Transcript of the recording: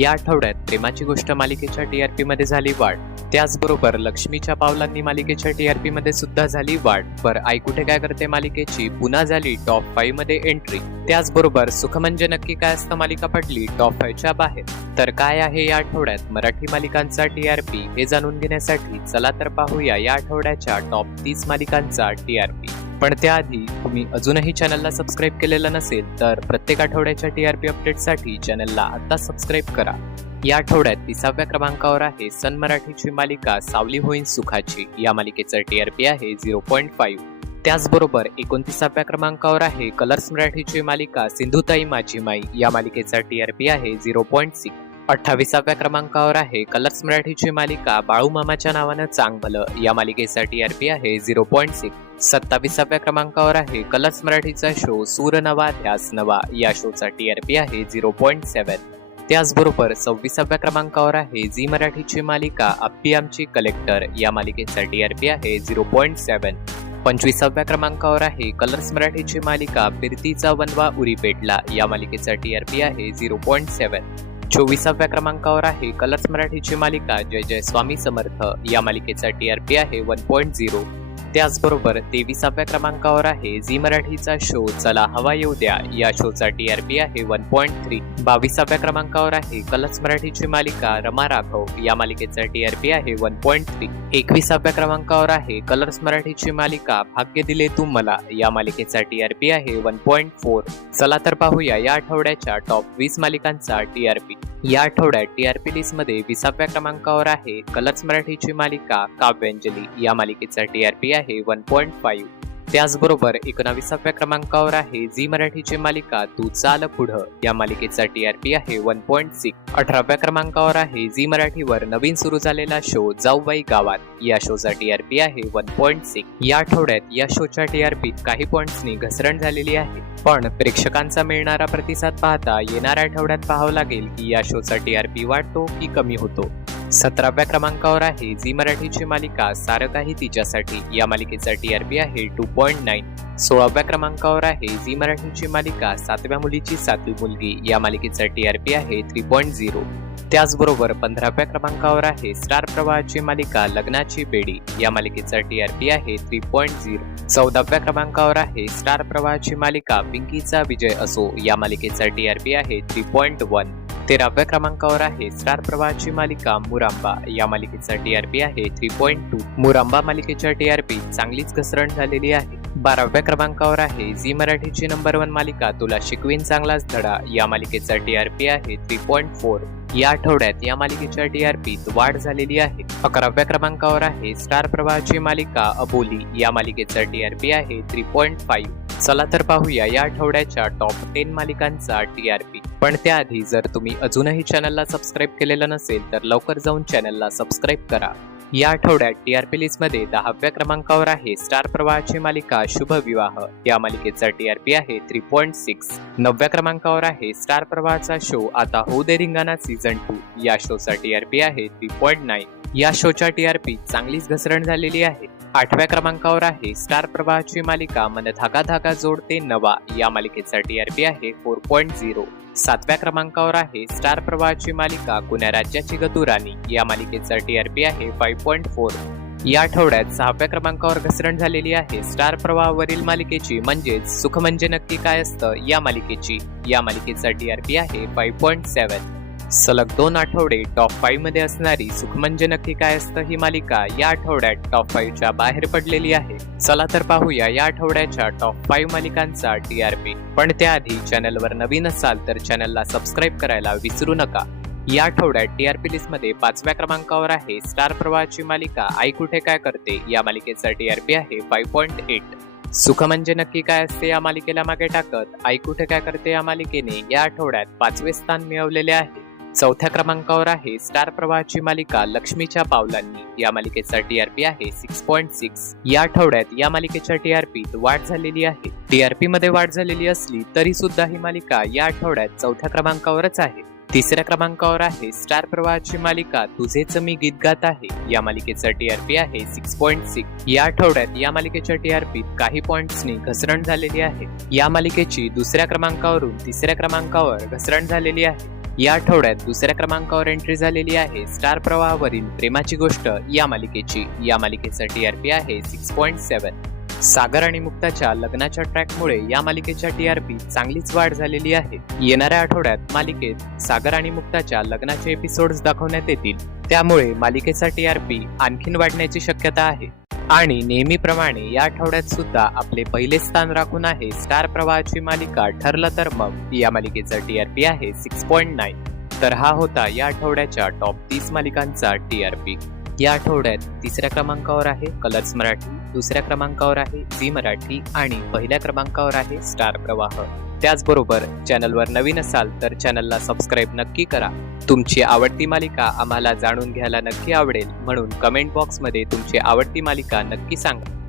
या आठवड्यात प्रेमाची गोष्ट मालिकेच्या टीआरपी मध्ये झाली वाढ. त्याचबरोबर लक्ष्मीच्या पावलांनी मालिकेच्या टीआरपी मध्ये सुद्धा झाली वाढ. बरं, आई कुठे काय करते मालिकेची पुन्हा झाली टॉप 5 मध्ये एंट्री. त्याचबरोबर सुख म्हणजे नक्की काय असतं मालिका पडली टॉप 5 च्या बाहेर. तर काय आहे या आठवड्यात मराठी मालिकांचा टीआरपी हे जाणून घेण्यासाठी चला तर पाहूया या आठवड्याच्या टॉप 30 मालिकांचा टीआरपी. पण त्याआधी तुम्ही अजूनही चॅनलला सबस्क्राईब केलेलं नसेल तर प्रत्येक आठवड्याच्या टीआरपी अपडेटसाठी चॅनलला आता सबस्क्राईब करा. या आठवड्यात 30व्या क्रमांकावर आहे सन मराठीची मालिका सावली होईन सुखाची. या मालिकेचं टीआरपी आहे 0.5. त्याचबरोबर 29व्या क्रमांकावर आहे कलर्स मराठीची मालिका सिंधुताई माझी माई. या मालिकेचा टीआरपी आहे 0.6. 28व्या क्रमांकावर आहे कलर्स मराठीची मालिका बाळू मामाच्या नावानं चांग भलं. या मालिकेचा टीआरपी आहे 0.6. 27व्या क्रमांकावर आहे कलर्स मराठीचा शो सूर नवा ध्यास नवा. या शोचा टीआरपी आहे 0.7. त्याचबरोबर 26व्या क्रमांकावर आहे झी मराठीची मालिका अप्पी आमची कलेक्टर. या मालिकेचा टीआरपी आहे 0.7. 25व्या क्रमांकावर आहे कलर्स मराठीची मालिका फिरतीचा वनवा उरी पेटला. या मालिकेचा टीआरपी आहे 0.7. 24व्या क्रमांकावर आहे कलर्स मराठीची मालिका जय जय स्वामी समर्थ. या मालिकेचा टीआरपी आहे 1.0. त्याचबरोबर 23व्या क्रमांकावर आहे झी मराठीचा शो चला हवा येऊ द्या. या शोचा टीआरपी आहे 1.3. 22व्या क्रमांकावर आहे कलर्स मराठीची मालिका रमा राघव. या मालिकेचा टीआरपी आहे 1.3. 21व्या क्रमांकावर आहे कलर्स मराठीची मालिका भाग्य दिले तू मला. या मालिकेचा टीआरपी आहे 1.4. चला तर पाहूया या आठवड्याच्या टॉप 20 मालिकांचा टीआरपी. या आठवड्यात टीआरपी लिस्ट मध्ये 20व्या क्रमांकावर आहे कलर्स मराठीची मालिका काव्यांजली. या मालिकेचा टीआरपी आहे 1.5. त्याचबरोबर 19व्या क्रमांकावर आहे झी मराठीची मालिका तू चाल पुढं. या मालिकेचा टीआरपी आहे 1.6. 18व्या क्रमांकावर आहे झी मराठीवर नवीन सुरू झालेला शो जाऊबाई गावात. या शोचा टीआरपी आहे 1.6. या आठवड्यात या शोच्या टीआरपीत काही पॉइंट्सनी घसरण झालेली आहे, पण प्रेक्षकांचा मिळणारा प्रतिसाद पाहता येणाऱ्या आठवड्यात पाहावं लागेल की या शोचा टीआरपी वाढतो की कमी होतो. 17व्या क्रमांकावर आहे झी मराठीची मालिका सारं काही तिच्यासाठी. या मालिकेचा टीआरपी आहे 2.9. 16व्या क्रमांकावर आहे झी मराठीची मालिका 7व्या मुलीची 7वी मुलगी. या मालिकेचा टीआरपी आहे 3.0. त्याचबरोबर 15व्या क्रमांकावर आहे स्टार प्रवाहाची मालिका लग्नाची बेडी. या मालिकेचा टीआरपी आहे 3.0. 14व्या क्रमांकावर आहे स्टार प्रवाहाची मालिका पिंकीचा विजय असो. या मालिकेचा टीआरपी आहे 3.1. 13व्या क्रमांकावर आहे स्टार प्रवाहाची मालिका मुरांबा. या मालिकेचा टीआरपी आहे 3.2. मुरांबा मालिकेच्या टीआरपी चांगलीच घसरण झालेली आहे. 12व्या क्रमांकावर आहे झी मराठीची नंबर 1 मालिका तुला शिकवीन चांगलाच धडा. या मालिकेचा टीआरपी आहे 3.4. या आठवड्यात या मालिकेच्या टीआरपीत वाढ झालेली आहे. 11व्या क्रमांकावर आहे स्टार प्रवाहाची मालिका अबोली. या मालिकेचा टीआरपी आहे 3.5. चला तर पाहूया या आठवड्याच्या टॉप 10 मालिकांचा टीआरपी. पण त्याआधी जर तुम्ही अजूनही चॅनलला सबस्क्राईब केलेलं नसेल तर लवकर जाऊन चॅनलला सबस्क्राईब करा. या आठवड्यात टीआरपी लिस्ट मध्ये 10व्या क्रमांकावर आहे स्टार प्रवाहाची मालिका शुभ विवाह. या मालिकेचा टीआरपी आहे 3.6. 9व्या क्रमांकावर आहे स्टार प्रवाहाचा शो आता होऊ दे रिंगाणा सीझन 2. या शोचा टीआरपी आहे 3.9. या शोच्या टीआरपी चांगलीच घसरण झालेली आहे. 8व्या क्रमांकावर आहे स्टार प्रवाहाची मालिका मन धागा धागा जोडते नवा. या मालिकेचा टीआरपी आहे 4.0. 7व्या क्रमांकावर आहे स्टार प्रवाहाची मालिका कुण्या राज्याची गतू राणी. या मालिकेचा टीआरपी आहे 5.4. या आठवड्यात 6व्या क्रमांकावर घसरण झालेली आहे स्टार प्रवाहावरील मालिकेची म्हणजेच सुख म्हणजे नक्की काय असतं या मालिकेची. या मालिकेचा टीआरपी आहे 5.7. सलग 2 आठवडे टॉप 5 मध्ये असणारी सुख म्हणजे नक्की काय असतं ही मालिका या आठवड्यात टॉप 5 च्या बाहेर पडलेली आहे. चला तर पाहूया या आठवड्याच्या टॉप 5 मालिकांचा टीआरपी. पण त्याआधी चॅनलवर नवीन असाल तर चॅनलला सबस्क्राईब करायला विसरू नका. या आठवड्यात टीआरपी लिस्ट मध्ये 5व्या क्रमांकावर आहे स्टार प्रवाहाची मालिका आई कुठे काय करते. या मालिकेचा टीआरपी आहे 5.8. सुख म्हणजे नक्की काय असते या मालिकेला मागे टाकत आई कुठे काय करते या मालिकेने या आठवड्यात 5वे स्थान मिळवलेले आहे. 4थ्या क्रमांकावर आहे स्टार प्रवाहाची मालिका लक्ष्मीच्या पावलांनी. या मालिकेचा टीआरपी आहे 6.6. या आठवड्यात या मालिकेच्या टीआरपीत वाढ झालेली आहे. टीआरपी मध्ये वाढ झालेली असली तरी सुद्धा ही मालिका या आठवड्यात 4थ्या क्रमांकावरच आहे. 3ऱ्या क्रमांकावर आहे स्टार प्रवाहाची मालिका तुझेच मी गीत गात आहे. या मालिकेचा टीआरपी आहे 6.6. या आठवड्यात या मालिकेच्या टीआरपीत काही पॉइंट्सनी घसरण झालेली आहे. या मालिकेची 2ऱ्या क्रमांकावरून 3ऱ्या क्रमांकावर घसरण झालेली आहे. या आठवड्यात दुसऱ्या क्रमांकावर एंट्री झालेली आहे स्टार प्रवाहावरील प्रेमाची गोष्ट या मालिकेची. या मालिकेचा टीआरपी आहे 6.7. सागर आणि मुक्ताच्या लग्नाच्या ट्रॅकमुळे या मालिकेच्या टीआरपी चांगलीच वाढ झालेली आहे. येणाऱ्या आठवड्यात मालिकेत सागर आणि मुक्ताच्या लग्नाचे एपिसोड्स दाखवण्यात येतील, त्यामुळे मालिकेचा टीआरपी आणखीन वाढण्याची शक्यता आहे. आणि नेहमीप्रमाणे या आठवड्यात सुद्धा आपले पहिले स्थान राखून आहे स्टार प्रवाहाची मालिका ठरलं तर मग. या मालिकेचा टीआरपी आहे 6.9. तर हा होता या आठवड्याच्या टॉप 30 मालिकांचा टीआरपी. या आठवड्यात तिसऱ्या क्रमांकावर आहे कलर्स मराठी, दुसऱ्या क्रमांकावर आहे झी मराठी आणि पहिल्या क्रमांकावर आहे स्टार प्रवाह. त्याचबरोबर चॅनलवर नवीन असाल तर चॅनलला सबस्क्राईब नक्की करा. तुमची आवडती मालिका आम्हाला जाणून घ्यायला नक्की आवडेल, म्हणून कमेंट बॉक्समध्ये तुमची आवडती मालिका नक्की सांगा.